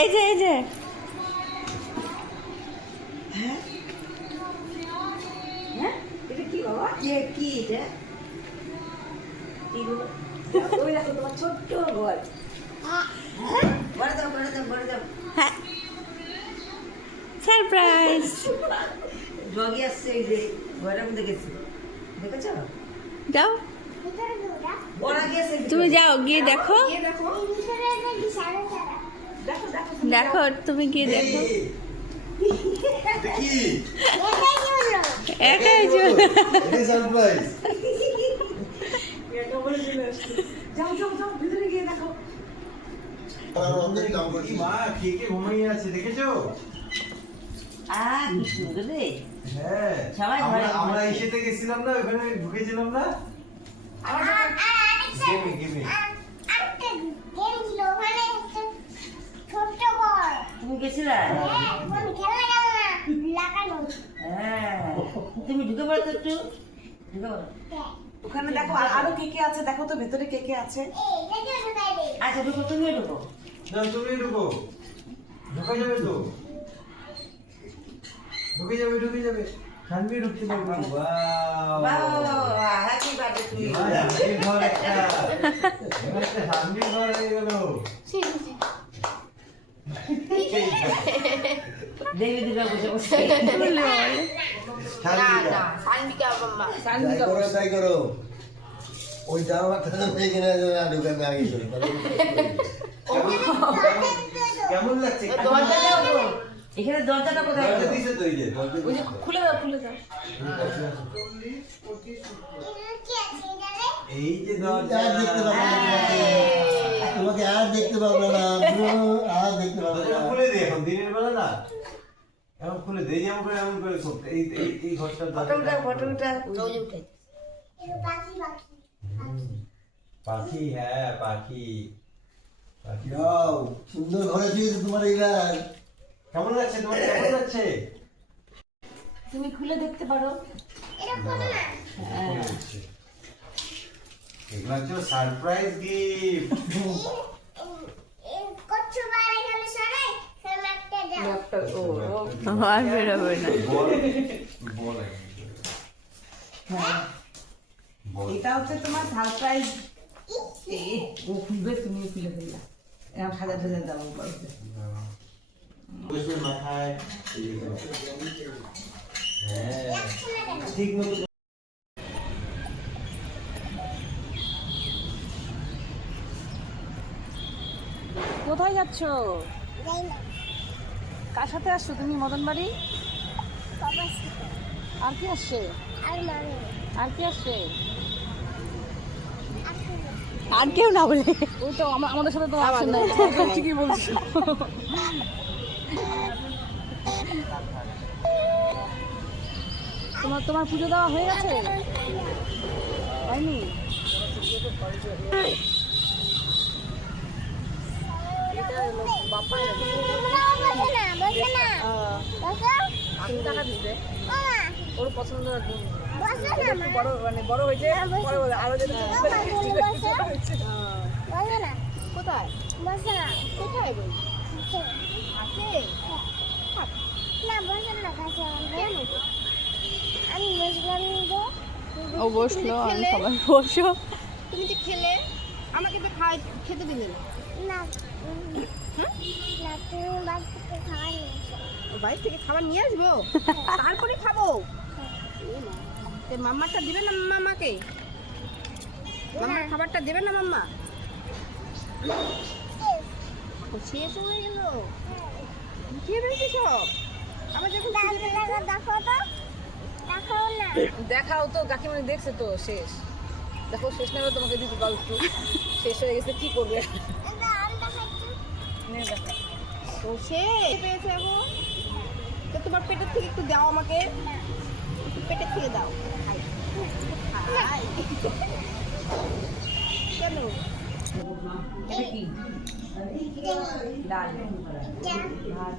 এই যে এই যে এটা কি বাবা? কি এটা? কি গো? ওই দেখো তোমার ছোট্ট ঘর। বড় দাও। হ্যাঁ সারপ্রাইজ জগি আসছে এই যে ঘরের মধ্যে গেছে। দেখেছো? যাও ওরা গেছে। তুমি যাও গিয়ে দেখো দেখো। দেখো তুমি গিয়ে দেখো কি একাই চলে এটা সারপ্রাইজ যাও ভিতরে গিয়ে দেখো। কি মা খেয়ে ঘুমিয়ে আছে দেখেছো? কি সুন্দর রে। হ্যাঁ সবাই ঘরে আমরা এসেতে গেছিলাম না, ওখানে ঢুকেছিলাম না। গেমে তুমি গেছিলে? তুমি ঢুকে পড়ো তো একটু। ঢুকে পড়ো। ওখানে দেখো আরো কে কে আছে, দেখো তো ভেতরে কে কে আছে। আচ্ছা ঢুকো, তুমিও ঢুকো। না তুমি ঢুকো, ঢুকে যাবে তো, ঢুকে যাবে খানবি ঢুকতে পারবে। Wow happy birthday to you. এই ঘর একটা খানবি ঘর হয়ে গেল। দেবী দুর্গা বসে তাই করো ওই জামাটা এখানে ঢুকাতে আগে কেমন লাগছে? এখানে দরজাটা কোথায়? দিছে তো এই যে খুলে দাও এই যে দরজা দেখতে পাবো তোমাকে আর দেখতে পাবো না, আর দেখতে পাবো না। খুলে দে এখন দিনের বেলা না, এখন খুলে দে এমন করে করতে। এই ঘরটা ফটোটা পাখি। হ্যাঁ পাখি যাও, সুন্দর ঘরে ছিল তোমার এইবার। কেমন লাগছে তোমার? কেমন লাগছে? তুমি খুলে দেখতে পারো। এগুলো হচ্ছে সারপ্রাইজ গিফট। আর বেরোবে না এটা হচ্ছে তোমার সারপ্রাইজ। ও খুলবে, তুমি খুলে ফেললা। এরকম সাজা দাও উপরে। মাথায় হ্যাঁ ঠিক মতো। কোথায় যাচ্ছ? কার সাথে আসছো তুমি? মদন বাড়ি? আর কি আসছে? আর কি আসছে? আর কেউ না বলে ওই তো আমাদের সাথে তো আসছে না। ঠিকই বলছো। তোমার পুজো দেওয়া হয়ে গেছে? হয়নি? টাকা দিতে ওর পছন্দ বড়, মানে বড় হয়েছে আরো যেটা কোথায় কোথায় বই আছে? ও বসলো আমি সবাই বসো। তুমি যে খেলে আমাকে তো খেতে দিলে না। বাইরে থেকে খাবার নিয়ে আসবো, তারপরে খাবো। মাম্মাটা দিবে না মাম্মাকে? মাম্মার খাবারটা দেবে না মাম্মা? শেষ হয়ে গেল। খেয়ে ফেলছি সব। আবার যখন দেখাও তো, কাকিমণি দেখছে তো শেষ। দেখো শেষ না হলে তোমাকে দিতে পারো। একটু শেষ হয়ে গেছে, কি করবে? তো সে পেয়েছে এখন, তো তোমার পেটের থেকে একটু দাও আমাকে, একটু পেটের থেকে দাও। কেন? এটা কি? ডাল, ভাত,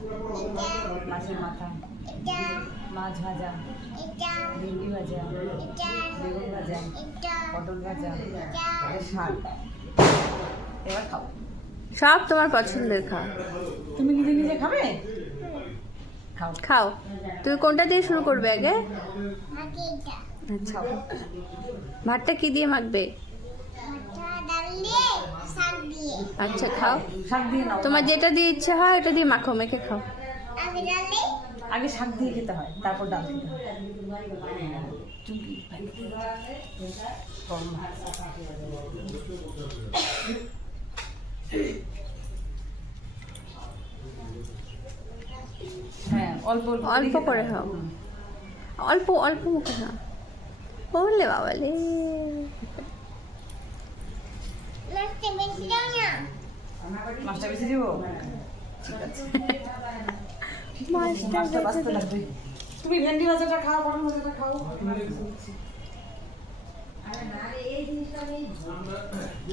মাছের মাথা, মাছ ভাজা, ভেন্ডি ভাজা, বেগুন ভাজা, পটল ভাজা, শাক। এবার খাও। সব তোমার পছন্দের খাও। তুমি নিজে নিজে খাবে? খাও খাও। তুমি কোনটা দিয়ে শুরু করবে আগে? আচ্ছা, ভাতটা কি দিয়ে মাখবে? আচ্ছা খাও, শাক দিয়ে নাও। তোমার যেটা দিয়ে ইচ্ছা হয় ওটা দিয়ে মাখো, মেখে খাও। আগে শাক দিয়ে খেতে হয়, তারপর ডাল খেতে হয়। হ্যাঁ, অল্প অল্প করে খাও, অল্প অল্প মুখে খাও। বললে বাবালে, মাছটা বেশি দিব? ঠিক আছে, মাছটা বাঁচতে লাগবে। তুমি ভেন্ডি ভাজাটা খাও, পটল ভাজাটা খাও।